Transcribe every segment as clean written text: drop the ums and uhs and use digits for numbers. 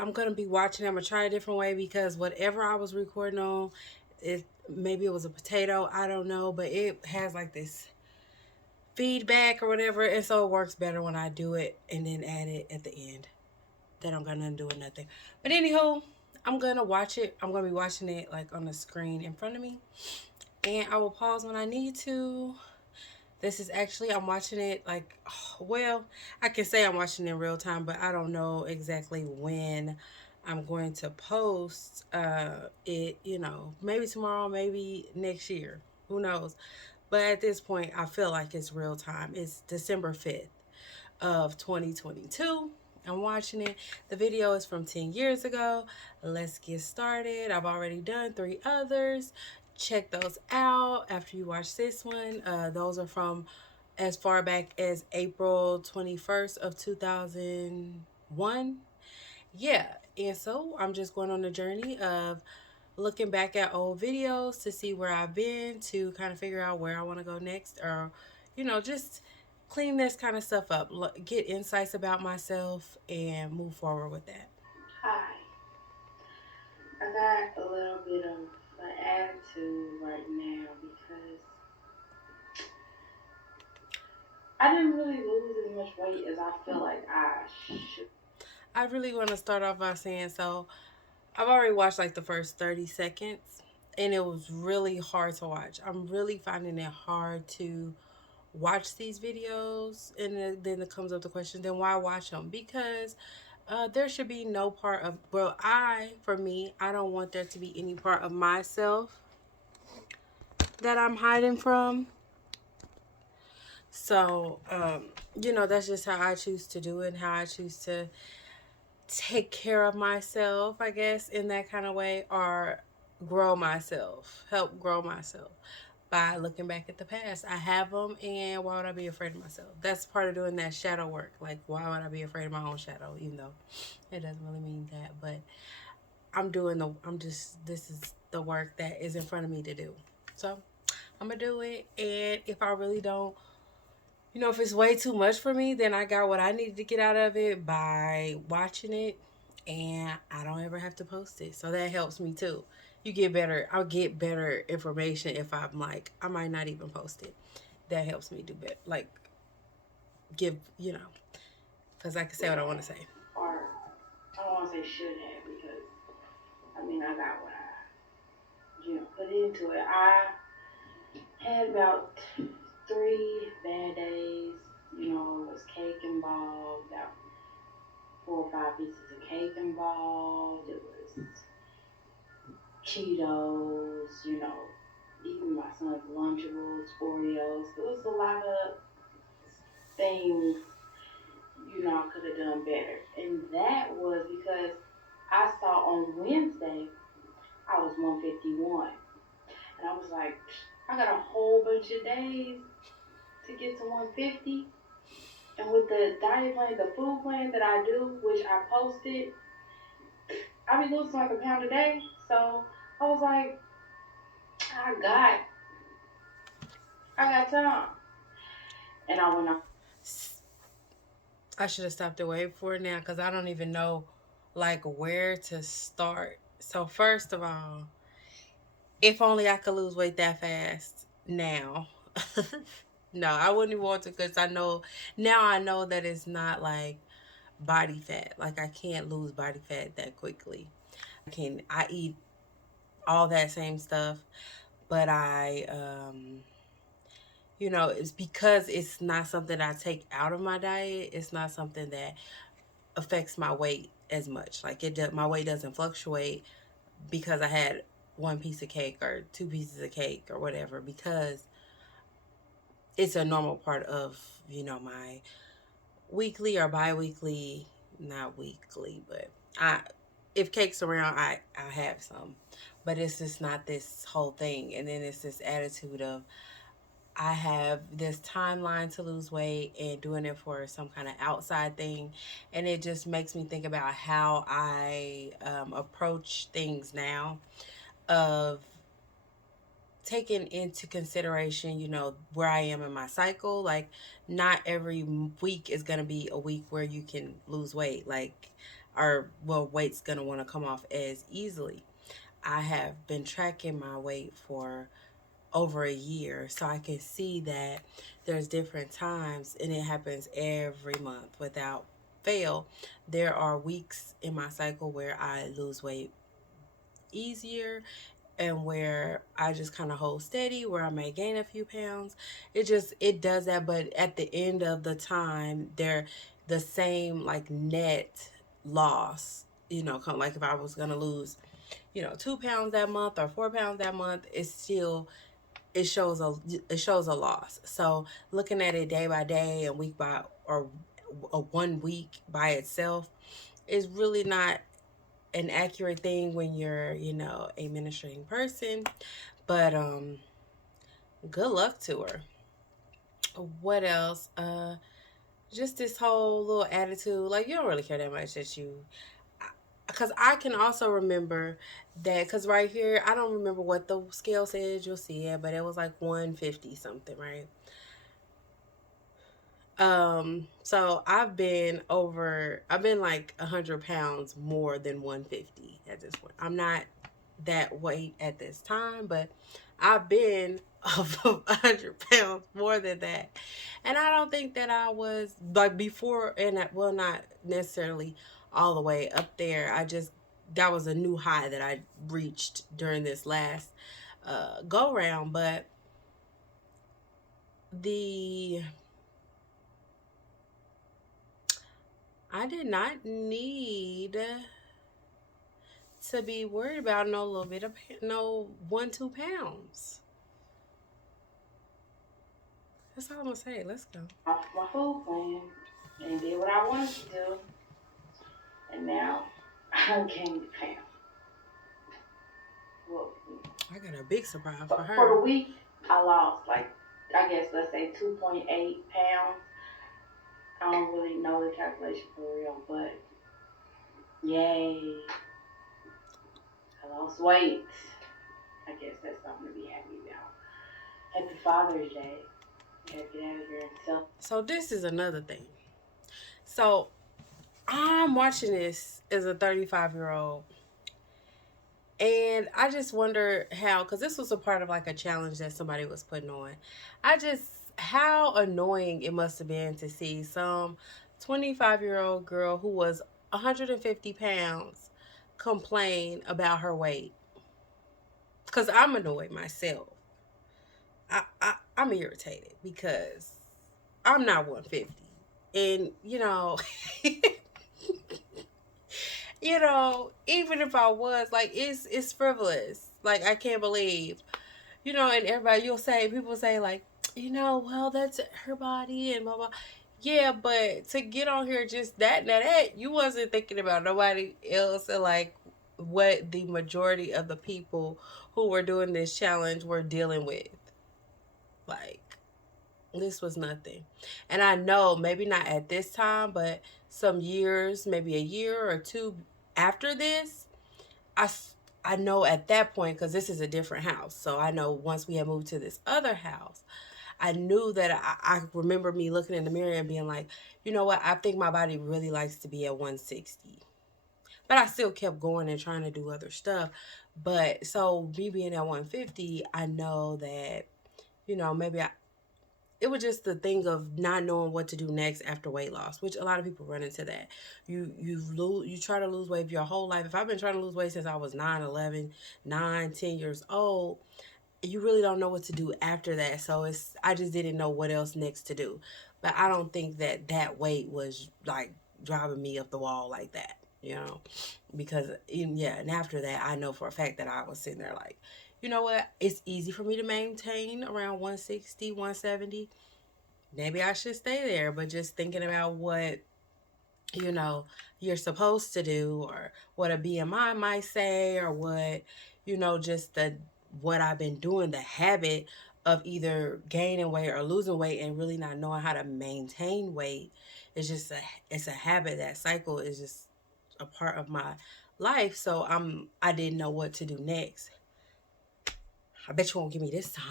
I'm gonna be watching. I'm gonna try a different way because whatever I was recording on, maybe it was a potato. I don't know, but it has like this feedback or whatever, and so it works better when I do it and then add it at the end. Then I'm gonna do nothing. But anywho, I'm gonna watch it. I'm gonna be watching it like on the screen in front of me, and I will pause when I need to. This is actually, I'm watching it like, well, I can say I'm watching it in real time, but I don't know exactly when I'm going to post it, maybe tomorrow, maybe next year. Who knows? But at this point, I feel like it's real time. It's December 5th of 2022. I'm watching it. The video is from 10 years ago. Let's get started. I've already done 3 others. Check those out after you watch this one. Those are from as far back as April 21st of 2001. Yeah, and so I'm just going on a journey of looking back at old videos to see where I've been, to kind of figure out where I want to go next, or just clean this kind of stuff up, get insights about myself and move forward with that. Hi, I got a little bit of an attitude right now because I didn't really lose as much weight as I feel like I should. I really want to start off by saying, so I've already watched like the first 30 seconds, and it was really hard to watch. I'm really finding it hard to watch these videos, and then it comes up the question, then why watch them? Because there should be no part of, well, for me, I don't want there to be any part of myself that I'm hiding from. So, that's just how I choose to do it, and how I choose to take care of myself, I guess, in that kind of way, or grow myself, help grow myself by looking back at the past. I have them, and why would I be afraid of myself? That's part of doing that shadow work. Like, why would I be afraid of my own shadow, even though it doesn't really mean that? But this is the work that is in front of me to do. So I'm gonna do it, and if I really don't, if it's way too much for me, then I got what I needed to get out of it by watching it, and I don't ever have to post it. So that helps me too. I'll get better information if I'm like, I might not even post it. That helps me do better. Like, give, because I can say what I want to Yeah, say. or I don't want to say should have because I mean I got what I put into it. I had about 3 bad days. It was cake involved. Got 4 or 5 pieces of cake involved. It was Cheetos, even my son's Lunchables, Oreos. It was a lot of things, I could have done better. And that was because I saw on Wednesday I was 151. And I was like, I got a whole bunch of days to get to 150. And with the diet plan, the food plan that I do, which I posted, I be losing like a pound a day. So I was like, I got I got time. And I went on. I should have stopped away for it now because I don't even know like where to start. So first of all, if only I could lose weight that fast now. No, I wouldn't even want to because I know that it's not like body fat. Like I can't lose body fat that quickly. I eat all that same stuff, but it's because it's not something I take out of my diet. It's not something that affects my weight as much. Like my weight doesn't fluctuate because I had one piece of cake or 2 pieces of cake or whatever, because it's a normal part of, my weekly or bi-weekly, not weekly, but I if cake's around, I have some. But it's just not this whole thing. And then it's this attitude of, I have this timeline to lose weight and doing it for some kind of outside thing. And it just makes me think about how I approach things now, of taking into consideration, where I am in my cycle. Like, not every week is going to be a week where you can lose weight. Like, or well, weight's gonna want to come off as easily. I have been tracking my weight for over a year, so I can see that there's different times, and it happens every month without fail. There are weeks in my cycle where I lose weight easier, and where I just kind of hold steady, where I may gain a few pounds. It does that, but at the end of the time, they're the same like net loss. Like if I was gonna lose, 2 pounds that month or 4 pounds that month, it's still it shows a loss. So looking at it day by day and week by or a 1 week by itself is really not an accurate thing when you're a ministering person. But good luck to her. What else? Just this whole little attitude, like you don't really care that much that you, because I can also remember that, because right here I don't remember what the scale says, you'll see it, but it was like 150 something, right? So I've been like 100 pounds more than 150 at this point. I'm not that weight at this time, but I've been of 100 pounds more than that. And I don't think that I was like before, and well, not necessarily all the way up there. That was a new high that I reached during this last go round. But the I did not need to be worried about no little bit of no 1 2 pounds. That's all I'm gonna say. Let's go. off my food plan and did what I wanted to do, and now I gained the pound. Well, I got a big surprise for for her. the week, I lost like, I guess let's say 2.8 pounds. I don't really know the calculation for real, but yay, I lost weight. I guess that's something to be happy about. Happy Father's Day. Gotta get out of here and sell. So this is another thing. So I'm watching this as a 35-year-old, and I just wonder how, because this was a part of like a challenge that somebody was putting on. How annoying it must have been to see some 25-year-old girl who was 150 pounds complain about her weight. Because I'm annoyed myself. I'm irritated because I'm not 150. And, even if I was, like, it's frivolous. Like, I can't believe, and people say, like, well, that's her body and blah, blah. Yeah, but to get on here just that, you wasn't thinking about nobody else and, like, what the majority of the people who were doing this challenge were dealing with. Like, this was nothing. And I know maybe not at this time, but some years, maybe a year or two after this, I, I know at that point, because this is a different house. So I know once we had moved to this other house, I knew that I remember me looking in the mirror and being like, you know what? I think my body really likes to be at 160. But I still kept going and trying to do other stuff. But so me being at 150, I know that, maybe it was just the thing of not knowing what to do next after weight loss, which a lot of people run into that. You try to lose weight your whole life. If I've been trying to lose weight since I was 9, 11, 9, 10 years old, you really don't know what to do after that. So I just didn't know what else next to do. But I don't think that weight was like driving me up the wall like that, because yeah, and after that, I know for a fact that I was sitting there like, you know what? It's easy for me to maintain around 160, 170. Maybe I should stay there, but just thinking about what you know you're supposed to do, or what a BMI might say, or what just the what I've been doing, the habit of either gaining weight or losing weight and really not knowing how to maintain weight. It's a habit. That cycle is just a part of my life. So I didn't know what to do next. I bet you won't give me this time.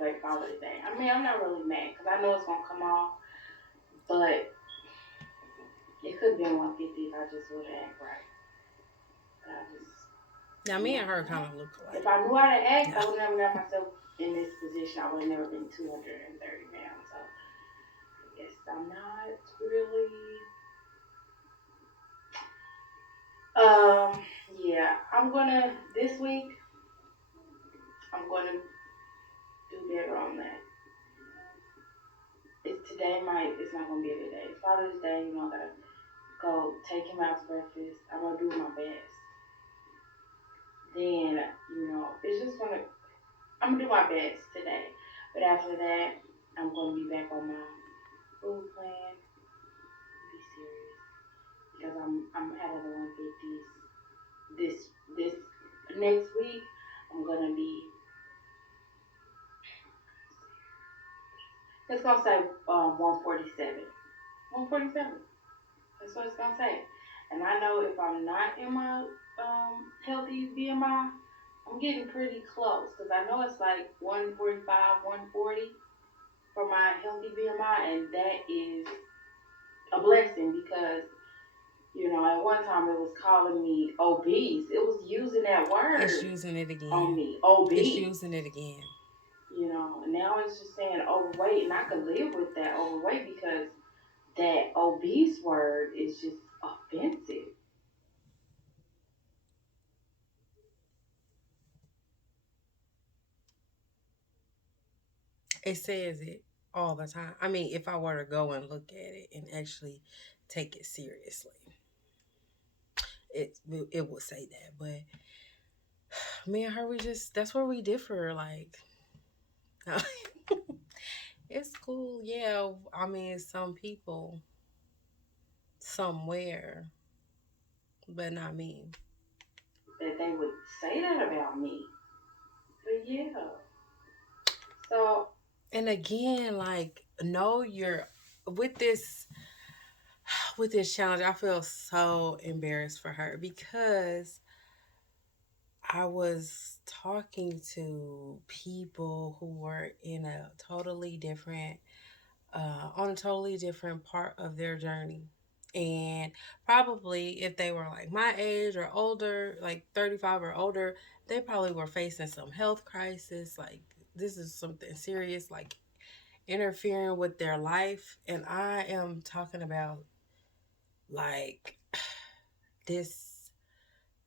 Like Father's Day. I mean, I'm not really mad because I know it's gonna come off, but It could have been 150 if I just would have act right. But I just, Now, you me know, and her kind of look if alike. I knew how to act, No. I would never got myself in this position. I would have never been 230 pounds. So I guess I'm not really. Yeah, I'm gonna this week. I'm gonna do better on that. It's today. It's not gonna be a good day. It's Father's Day. You know, I gotta go take him out to breakfast. I'm gonna do my best. Then it's just gonna. I'm gonna do my best today. But after that, I'm gonna be back on my food plan. Be serious because I'm out of the 150s. This next week, I'm gonna be. It's gonna say 147. 147. That's what it's gonna say. And I know if I'm not in my healthy BMI, I'm getting pretty close because I know it's like 145, 140 for my healthy BMI, and that is a blessing because at one time it was calling me obese. It was using that It's word using it on again. me, It's obese. using it again. And now it's just saying overweight, and I could live with that overweight because that obese word is just offensive. It says it all the time. I mean, if I were to go and look at it and actually take it seriously, it it would say that. But me and her, we just that's where we differ. Like, it's cool, yeah. I mean, some people somewhere, but not me. That they would say that about me. But yeah. So And again, like, no, you're with this with this challenge. I feel so embarrassed for her because I was talking to people who were in a totally different, on a totally different part of their journey. And probably if they were like my age or older, like 35 or older, they probably were facing some health crisis. Like, this is something serious, like interfering with their life. And I am talking about like this,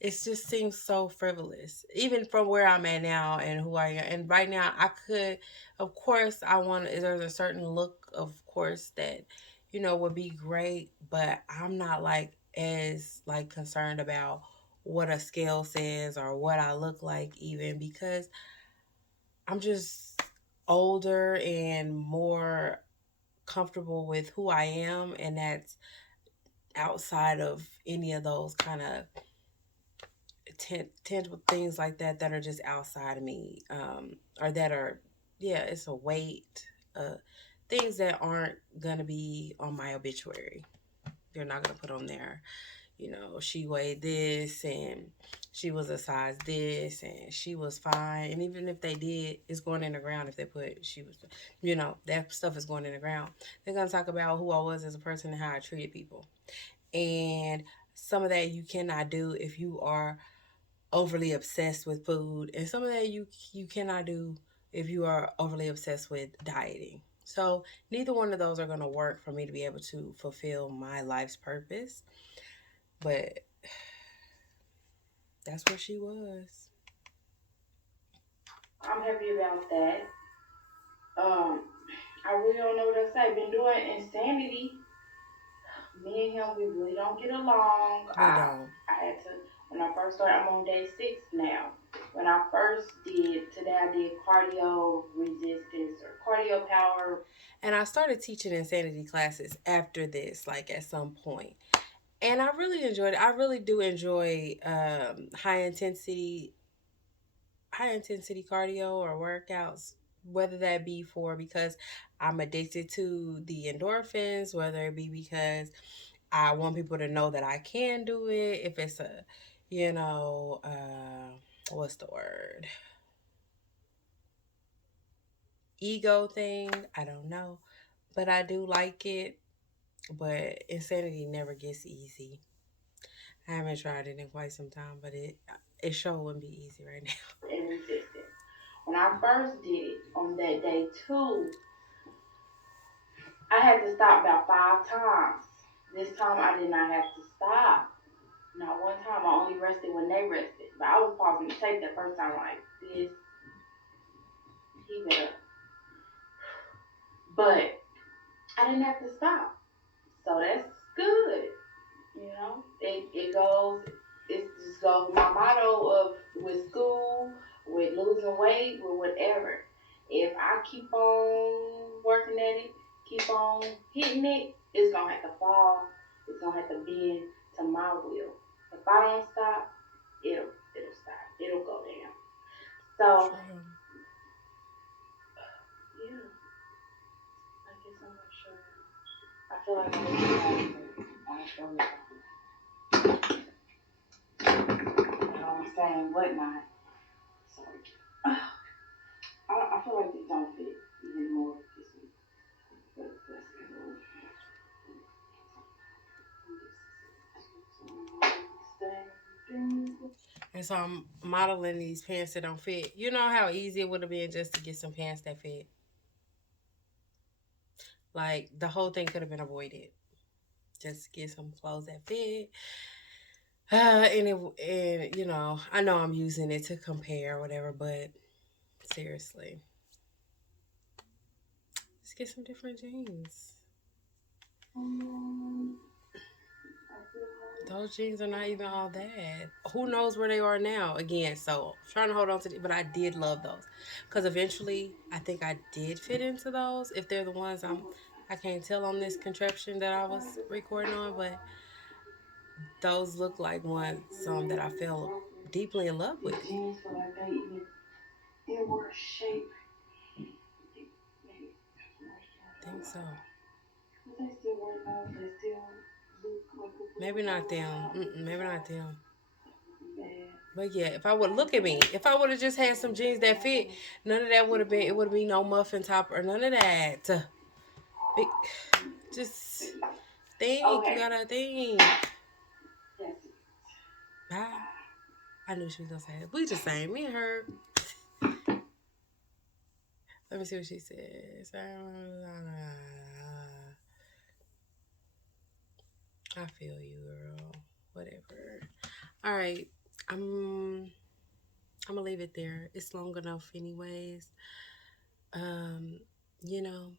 it just seems so frivolous, even from where I'm at now and who I am. And right now, I could, of course, I want. There's a certain look, of course, that would be great, but I'm not like as like concerned about what a scale says or what I look like, even because I'm just older and more comfortable with who I am, and that's outside of any of those kind of tangible things like that that are just outside of me, or that are, yeah, it's a weight, uh, things that aren't gonna be on my obituary. They're not gonna put on there. She weighed this and she was a size this and she was fine. And even if they did, it's going in the ground. If they put she was, that stuff is going in the ground. They're gonna talk about who I was as a person and how I treated people. And some of that you cannot do if you are overly obsessed with food, and some of that you cannot do if you are overly obsessed with dieting. So neither one of those are going to work for me to be able to fulfill my life's purpose. But that's where she was. I'm happy about that. Um, I really don't know what to say. Been doing insanity. Me and him, we really don't get along. We I don't. I had to when I first started. I'm on day 6 now. When I first did today, I did cardio resistance or cardio power. And I started teaching insanity classes after this, like at some point. And I really enjoyed it. I really do enjoy high intensity cardio or workouts, whether that be for because I'm addicted to the endorphins, whether it be because I want people to know that I can do it. If it's a, what's the word? Ego thing. I don't know. But I do like it. But insanity never gets easy. I haven't tried it in quite some time, but it sure wouldn't be easy right now. and resistant. When I first did it on that day too, I had to stop about 5 times. This time I did not have to stop. Not one time. I only rested when they rested. But I was pausing the tape that first time like this. He better. But I didn't have to stop. So that's good. You know, it goes, it just goes with my motto of with school, with losing weight, with whatever. If I keep on working at it, keep on hitting it, it's gonna have to fall. It's gonna have to bend to my will. If I don't stop, it'll stop. It'll go down. So True. yeah, I guess I'm not sure. I feel like I'm on the same whatnot. So I feel like these don't fit even more this week. But let's go. And so I'm modeling these pants that don't fit. You know how easy it would have been just to get some pants that fit? Like the whole thing could have been avoided. Just get some clothes that fit. And I know I'm using it to compare or whatever, but seriously, let's get some different jeans. Um, Those jeans are not even all that. Who knows where they are now? Again, so I'm trying to hold on to but I did love those because eventually I think I did fit into those. If they're the ones I can't tell on this contraption that I was recording on, but those look like ones that I fell deeply in love these with. jeans feel like they even in worse shape. Maybe I think so. but they still wear those. They still look like a Maybe good not bottom them. top. Maybe not them. Bad. But yeah, if I would look at me, if I would have just had some jeans that fit, none of that would have been. It would be no muffin top or none of that. Big, just think. You Okay. gotta think. That's it. Bye. I knew she was gonna say it. We just saying. Me and her. Let me see what she says. I feel you, girl. Whatever. All right. I'm. I'm gonna leave it there. It's long enough, anyways. Um, you know,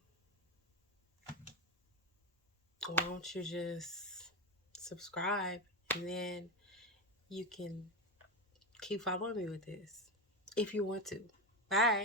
why don't you just subscribe and then you can keep following me with this if you want to. Bye.